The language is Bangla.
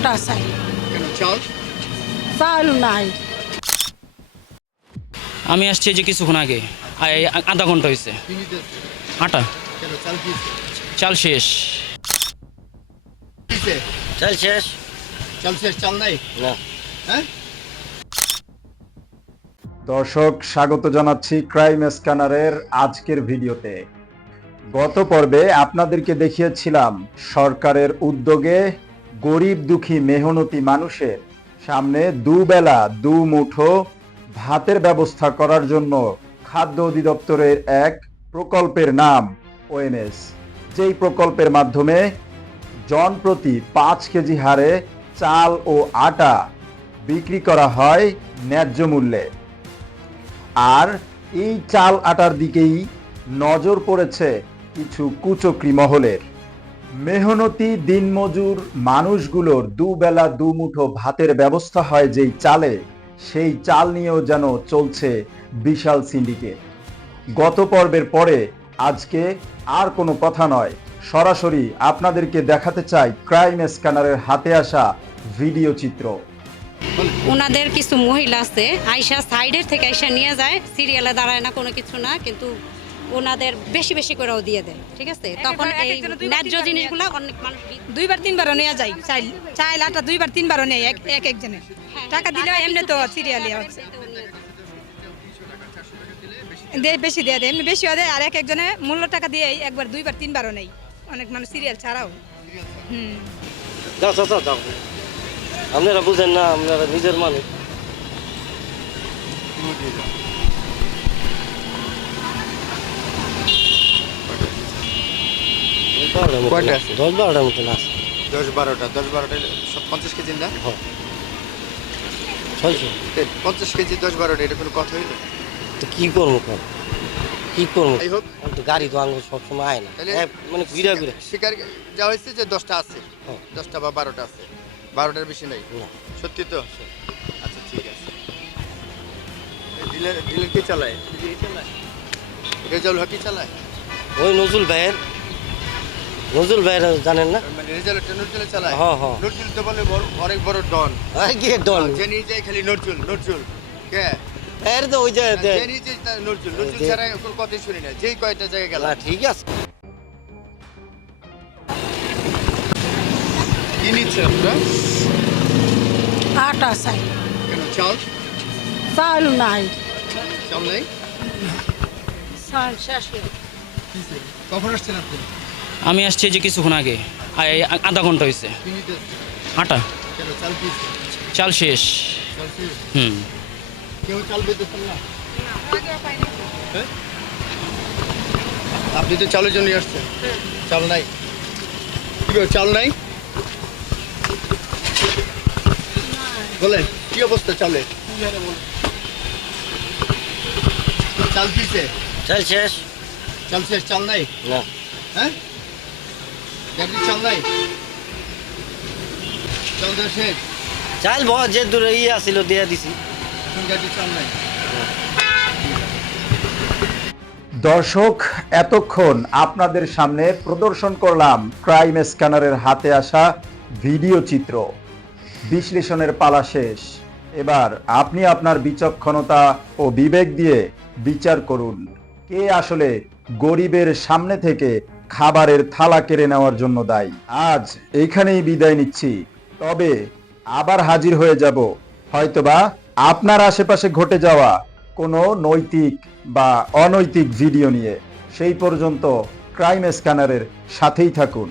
আটা চাই, কেন চাল? চাল নাই। আমি আসছি যে কিছুক্ষণ আগে, আধা ঘন্টা হয়েছে। কি নিতে এসছে? আটা, কেন চাল কিছে? চাল শেষ। কিছে? চাল শেষ চাল শেষ, চাল নাই? না। হ্যাঁ, দর্শক স্বাগত জানাচ্ছি ক্রাইম স্ক্যানারের আজকের ভিডিওতে। গত পর্বে আপনাদেরকে দেখিয়েছিলাম সরকারের উদ্যোগে গরিব দুঃখী মেহনতি মানুষের সামনে দুবেলা দুমুঠো ভাতের ব্যবস্থা করার জন্য খাদ্য অধিদপ্তরের এক প্রকল্পের নাম ওএনএস, যেই প্রকল্পের মাধ্যমে জনপ্রতি 5 কেজি হারে চাল ও আটা বিক্রি করা হয় ন্যায্য মূল্যে। আর এই চাল আটার দিকেই নজর পড়েছে কিছু কুচক্রী মহলের। মেহনতি দিনমজুর মানুষগুলোর দুবেলা দুমুঠো ভাতের ব্যবস্থা হয় যেই চালে, সেই চাল নিয়েও যেন চলছে বিশাল সিন্ডিকেট। গত পর্বের পরে আজকে আর কোনো কথা নয়, সরাসরি আপনাদেরকে দেখাতে চাই ক্রাইম স্ক্যানারের হাতে আসা ভিডিও চিত্র। ওনাদের কিছু মহিলা আছে আয়সা সাইডের থেকে আয়সা নিয়ে যায়, সিরিয়ালে দাঁড়ায় না, কোনো কিছু না, কিন্তু ওনাদের বেশি বেশি করেও দিয়ে দেয়। ঠিক আছে, তখন এই ন্যায্য জিনিসগুলো অনেক মানুষ দুইবার তিনবারও নেওয়া যায়। চাইল আটা দুইবার তিনবারও নেয় এক একজনের টাকা দিলেও এমনি তো সিরিয়ালে হচ্ছে বেশি দিয়ে দেয়, এমনি বেশিও দেয়। আর এক একজনের মূল্য টাকা দিয়ে একবার দুইবার তিনবারও নেই, অনেক মানুষ সিরিয়াল ছাড়াও। যাও যাও যাও যাও, আপনারা বুঝেন না, আপনারা নিজের মানুষ। কয়টা আছে? 10-12টার মতন আছে। 10-12টা, 10-12টা সব 50 কেজি না? 600। 50 কেজি 10-12টা, এটা কোনো কথা হইলো? তো কি করবো কি করবো? যাই হোক, তো গাড়ি তো আঙ্গুল সবসময় আয় না, তাহলে মানে ঘুরে ঘুরে। শিকার যা হয়েছে যে 10টা আছে, 10টা বা 12টা আছে, 12টার বেশি নাই। না। সত্যি তো? আচ্ছা ঠিক আছে। ডিলার কে চালায়? রেজাউল হক কি চালায়? ওই নজরুল ভাইয়ের জানেন না? মানে রেজাউলটা নজরুল চালায়? হ্যাঁ, হ্যাঁ। নজরুল তো বলে অনেক বড় ডন। কে ডন? যে নিজে খালি নজরুল কে? এর তো ওই যে যে নিজে নজরুল ছাড়া কোনো কথাই শুনি না, যেই কয়টা জায়গায় গেল। না, ঠিক আছে। কি নিচ্ছে আপনারা? আটা চাই, কেন চাল? চাল নাই। চাল নাই? চাল শেষ। কখন আসছেন আপনি? আমি আসছি যে কিছুক্ষণ আগে, আধা ঘন্টা হয়েছে। কি নিতে এসছে? আটা, কেন চাল কিছে? চাল শেষ। চাল শেষ? হুম। কেউ চাল পেতেছেন না? হ্যাঁ? আপনি তো চালের জন্য আসছেন, চাল নাই? কি ব্যাপার, চাল নাই বলেন? কি অবস্থা চালের? চাল কিছে? চাল শেষ চাল শেষ, চাল নাই? না। হ্যাঁ, চাকরি চাল নাই? চাল দেওয়া শেষ? চাল যে দূরে আসিল দিয়ে দিছি। কোন গাড়ি চাল নাই? দর্শক, এতক্ষণ আপনাদের সামনে প্রদর্শন করলাম ক্রাইম স্ক্যানারের হাতে আসা ভিডিও চিত্র। বিশ্লেষণের পালা শেষ। এবার আপনি আপনার বিচক্ষণতা ও বিবেক দিয়ে বিচার করুন, কে আসলে গরিবের সামনে থেকে খাবারের থালা কেড়ে নেওয়ার জন্য দায়ী। আজ এইখানেই বিদায় নিচ্ছি, তবে আবার হাজির হয়ে যাব হয়তোবা আপনার আশেপাশে ঘটে যাওয়া কোনো নৈতিক বা অনৈতিক ভিডিও নিয়ে। সেই পর্যন্ত ক্রাইম স্ক্যানারের সাথেই থাকুন।